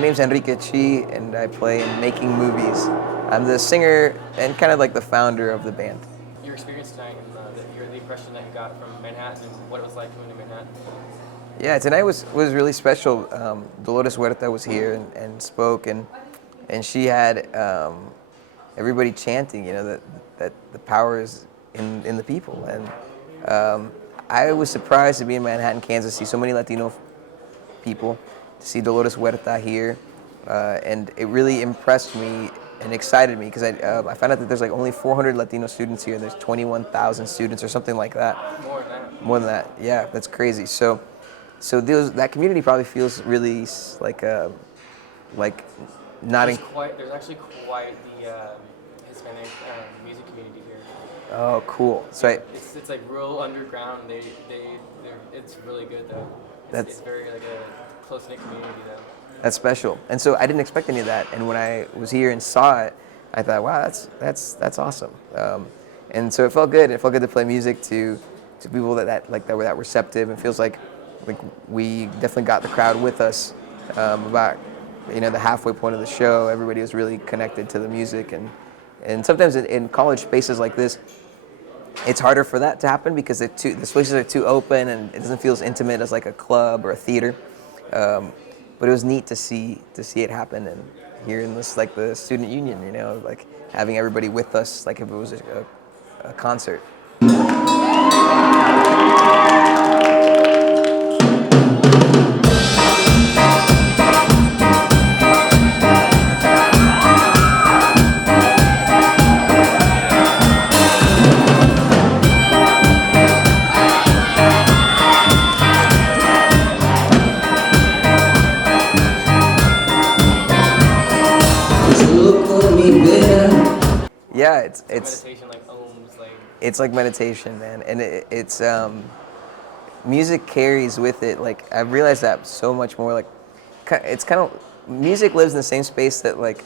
My name's Enrique Che, and I play in Making Movies. I'm the singer and kind of like the founder of the band. Your experience tonight and the impression that you got from Manhattan and what it was like coming to Manhattan. Yeah, tonight was really special. Dolores Huerta was here and spoke, and she had everybody chanting, that the power is in the people. And I was surprised to be in Manhattan, Kansas, see so many Latino people, to see Dolores Huerta here, and it really impressed me and excited me because I found out that there's like only 400 Latino students here. There's 21,000 students or something like that. More than that. More than that, yeah, that's crazy. So that community probably feels really like not in. There's actually quite the Hispanic music community here. Oh, cool. So It's like real underground. It's really good though. It's very like a close knit community though. That's special. And so I didn't expect any of that. And when I was here and saw it, I thought, wow, that's awesome. And so it felt good. It felt good to play music to people that were that receptive. And feels like we definitely got the crowd with us. About the halfway point of the show, everybody was really connected to the music. And sometimes in college spaces like this, it's harder for that to happen because the spaces are too open and it doesn't feel as intimate as like a club or a theater. But it was neat to see it happen, and here in this like the student union, like having everybody with us, like if it was a concert. Yeah, it's meditation, like ohms, like it's like meditation, man, and it's music carries with it. Like I've realized that so much more. Like it's kind of music lives in the same space that like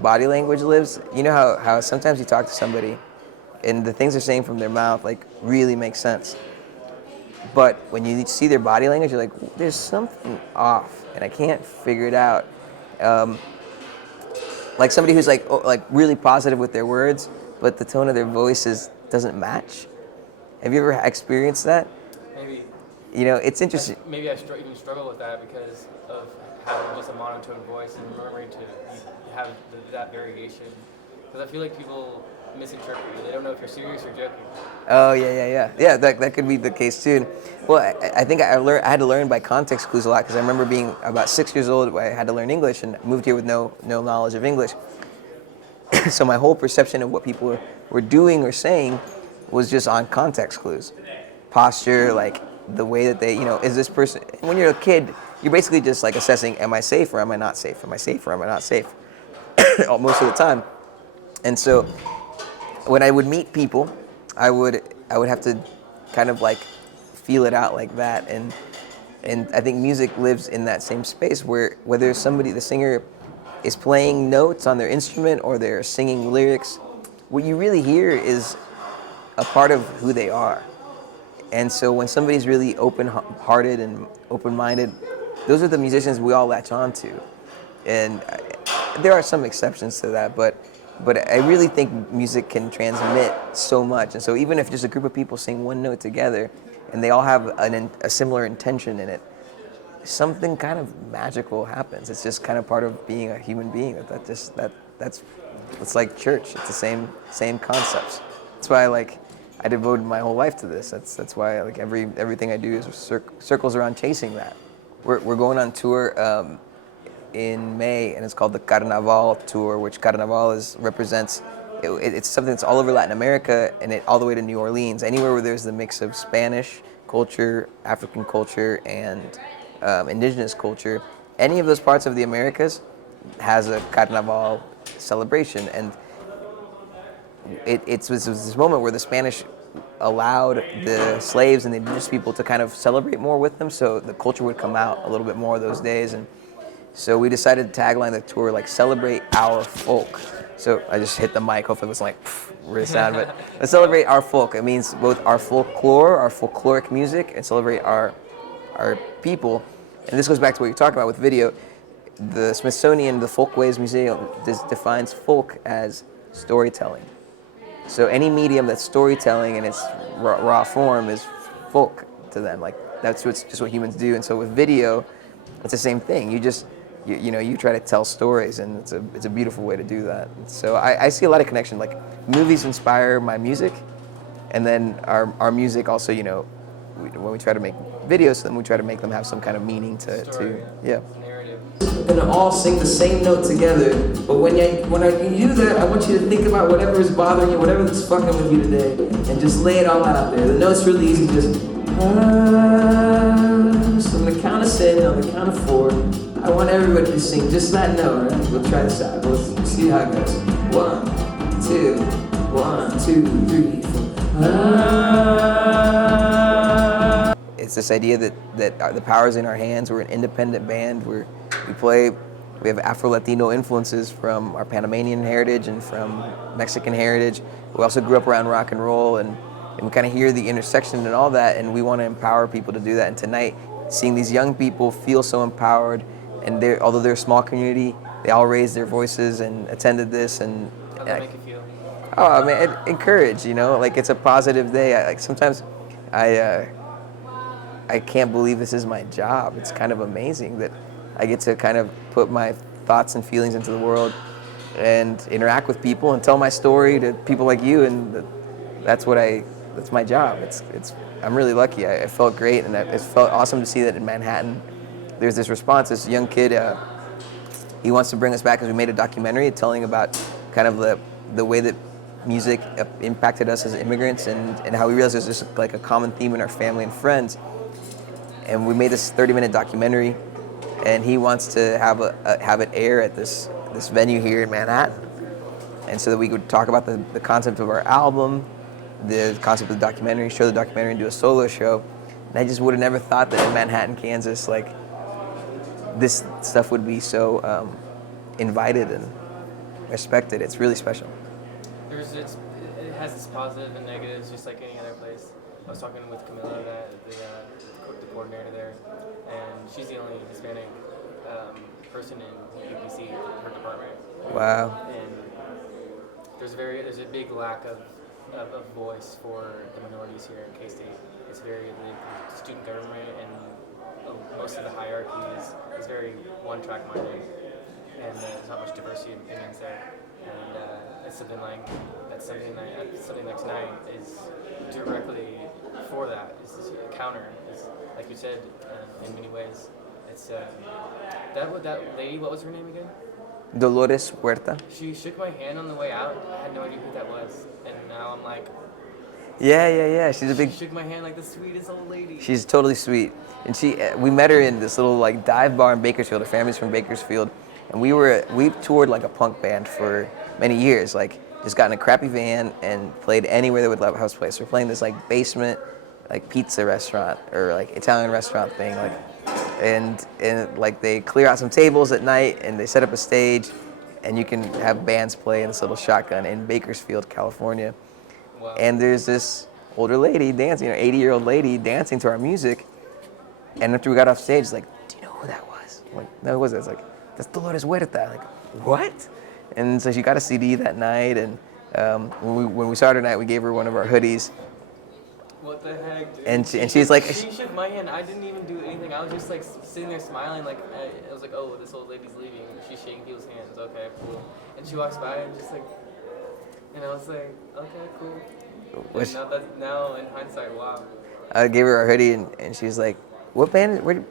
body language lives. You know how sometimes you talk to somebody, and the things they're saying from their mouth like really make sense. But when you see their body language, you're like, there's something off, and I can't figure it out. Like somebody who's like really positive with their words, but the tone of their voices doesn't match. Have you ever experienced that? maybe. It's interesting. Maybe I even struggle with that because of having just a monotone voice and remembering to have that variation. Because I feel like people misinterpret you. They don't know if you're serious or joking. Oh yeah. That could be the case too. Well, I think I had to learn by context clues a lot because I remember being about 6 years old. I had to learn English and moved here with no knowledge of English. So my whole perception of what people were doing or saying was just on context clues, posture, like the way that they, is this person? When you're a kid, you're basically just like assessing, am I safe or am I not safe? Am I safe or am I not safe? Most of the time. And so when I would meet people, I would have to kind of like feel it out like that, and I think music lives in that same space where whether the singer is playing notes on their instrument or they're singing lyrics, what you really hear is a part of who they are. And so when somebody's really open-hearted and open-minded, those are the musicians we all latch on to. And there are some exceptions to that, but I really think music can transmit so much. And so even if just a group of people sing one note together and they all have a similar intention in it, something kind of magical happens. It's just kind of part of being a human being. It's like church. It's the same concepts. That's why I devoted my whole life to this. That's why everything I do is circles around chasing that. We're going on tour in May, and it's called the Carnaval Tour, which Carnaval represents. It's something that's all over Latin America and all the way to New Orleans. Anywhere where there's the mix of Spanish culture, African culture, and indigenous culture, any of those parts of the Americas has a Carnaval celebration. And it was this moment where the Spanish allowed the slaves and the indigenous people to kind of celebrate more with them, so the culture would come out a little bit more those days. And so we decided to tagline the tour like "Celebrate Our Folk." So I just hit the mic. Hopefully it was like really sound, but let's celebrate our folk. It means both our folklore, our folkloric music, and celebrate our people. And this goes back to what you're talking about with video. the Smithsonian, the Folkways Museum, defines folk as storytelling. So any medium that's storytelling in its raw form is folk to them. Like that's what's just what humans do. And so with video, it's the same thing. You try to tell stories, and it's a beautiful way to do that. So I see a lot of connection. Like movies inspire my music, and then our music also, when we try to make videos, then we try to make them have some kind of meaning Story, yeah. narrative. We're gonna all sing the same note together, but when you do that, I want you to think about whatever is bothering you, whatever that's fucking with you today, and just lay it all out there. The note's really easy, just So I'm gonna count us in, on the count of 4. I want everybody to sing just that note, right? We'll try this out. Let's see how it goes. 1, 2, 1, 2, 3, 4. It's this idea that the power's in our hands. We're an independent band. We have Afro-Latino influences from our Panamanian heritage and from Mexican heritage. We also grew up around rock and roll, and we kind of hear the intersection and all that, and we want to empower people to do that. And tonight, seeing these young people feel so empowered, and although they're a small community, they all raised their voices and attended this. And How does that make you feel? oh man, encourage. Like it's a positive day. Sometimes I can't believe this is my job. It's kind of amazing that I get to kind of put my thoughts and feelings into the world and interact with people and tell my story to people like you, and that's my job. I'm really lucky. I felt great, and it felt awesome to see that in Manhattan. There's this response. This young kid, he wants to bring us back because we made a documentary telling about kind of the way that music impacted us as immigrants, and how we realized there's just like a common theme in our family and friends. And we made this 30-minute documentary, and he wants to have it air at this venue here in Manhattan, and so that we could talk about the concept of our album, the concept of the documentary, show the documentary, and do a solo show. And I just would have never thought that in Manhattan, Kansas, like this stuff would be so invited and respected. It's really special. It has its positives and negatives, just like any other place. I was talking with Camilla, the coordinator there, and she's the only Hispanic person in UPC, her department. Wow. And there's a big lack of voice for the minorities here in K-State. It's the student government, and most of the hierarchy is very one-track minded, and there's not much diversity of opinions there. And it's something like tonight is directly for that. It's a counter. It's, like you said, in many ways. It's that lady. What was her name again? Dolores Huerta. She shook my hand on the way out. I had no idea who that was, and now I'm like. Yeah. She shook my hand like the sweetest old lady. She's totally sweet, and we met her in this little like dive bar in Bakersfield. Her family's from Bakersfield, and we toured like a punk band for many years. Like just got in a crappy van and played anywhere that would let house play. So we're playing this like basement, like pizza restaurant or like Italian restaurant thing, like, and like they clear out some tables at night and they set up a stage, and you can have bands play in this little shotgun in Bakersfield, California. Wow. And there's this older lady dancing, 80-year-old lady dancing to our music. And after we got off stage, like, do you know who that was? I'm like, no, who was that? It's like, that's Dolores Huerta. Like, what? And so she got a CD that night, and when we saw her tonight, we gave her one of our hoodies. What the heck, dude? And she's like, she shook my hand. I didn't even do anything. I was just like sitting there smiling. Like I was like, oh, this old lady's leaving. She's shaking people's hands. Okay, cool. And she walks by and just like, and I was like, okay, cool. Now in hindsight, wow. I gave her our hoodie, and she's like, what band do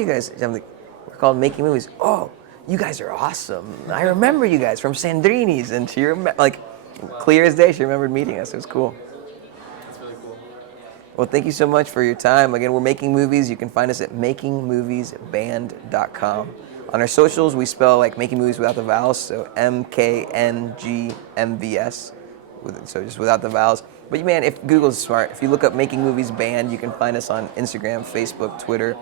you guys? I'm like, we're called Making Movies. Oh, you guys are awesome. I remember you guys from Sandrini's. And she like, wow. Clear as day, she remembered meeting us. It was cool. That's really cool. Well, thank you so much for your time. Again, we're Making Movies. You can find us at makingmoviesband.com. On our socials, we spell like Making Movies without the vowels, so MKNGMVS, so just without the vowels. But man, if Google's smart, if you look up Making Movies Band, you can find us on Instagram, Facebook, Twitter,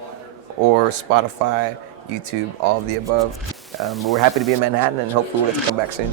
or Spotify, YouTube, all of the above. But we're happy to be in Manhattan, and hopefully we'll get to come back soon.